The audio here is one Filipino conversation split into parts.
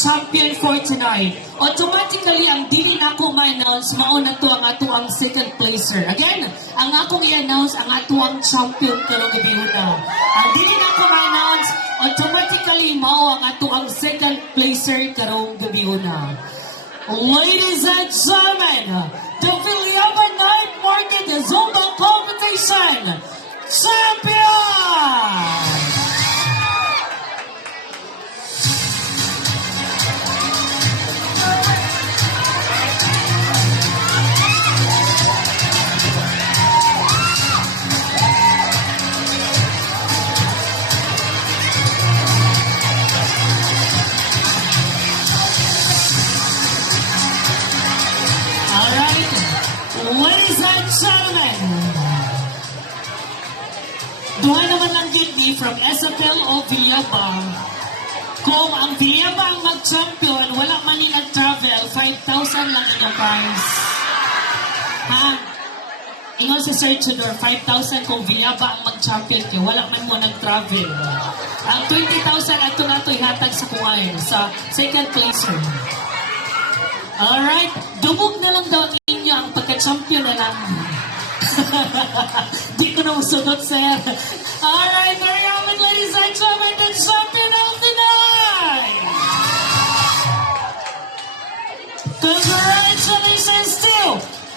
champion for tonight. Automatically, ang dili na ako ma-announce, mauna to ang ato ang second placer. Again, ang akong i-announce, ang ato ang champion karong gabi una. Ang dili na ako ma-announce, automatically mao ang ato ang second placer karong gabi una. Ladies and gentlemen, the Villaba Night Market Zumba Competition Champion! Ladies and gentlemen, duha naman lang gitni from SFL o Villaba. Kung ang Villaba ang mag-champion, wala man yung nag-travel, 5,000 lang inyong prize. Ha? Ingon sa searchador, 5,000 kung Villaba ang mag-champion kayo, wala man mo nag-travel. Ang 20,000 ato na ito ihatag sa kuwain, sa second placer. Alright, dubog na lang daw ninyo ang pagka-champion na lang. Di ko na masunod, sir. Alright, Mariaman, ladies and gentlemen, the champion of the night! Congratulations to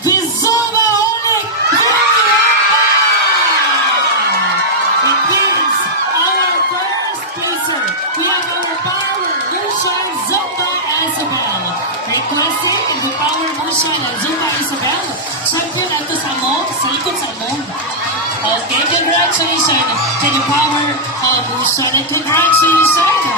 Vizoma Onik It means our first placer. We have our power, Lucian Zumba Isabel. Requesting the power motion and Zumba Isabel. Champion ato sa mo, sa ikot sa mo. Okay, congratulations to the power motion and congratulations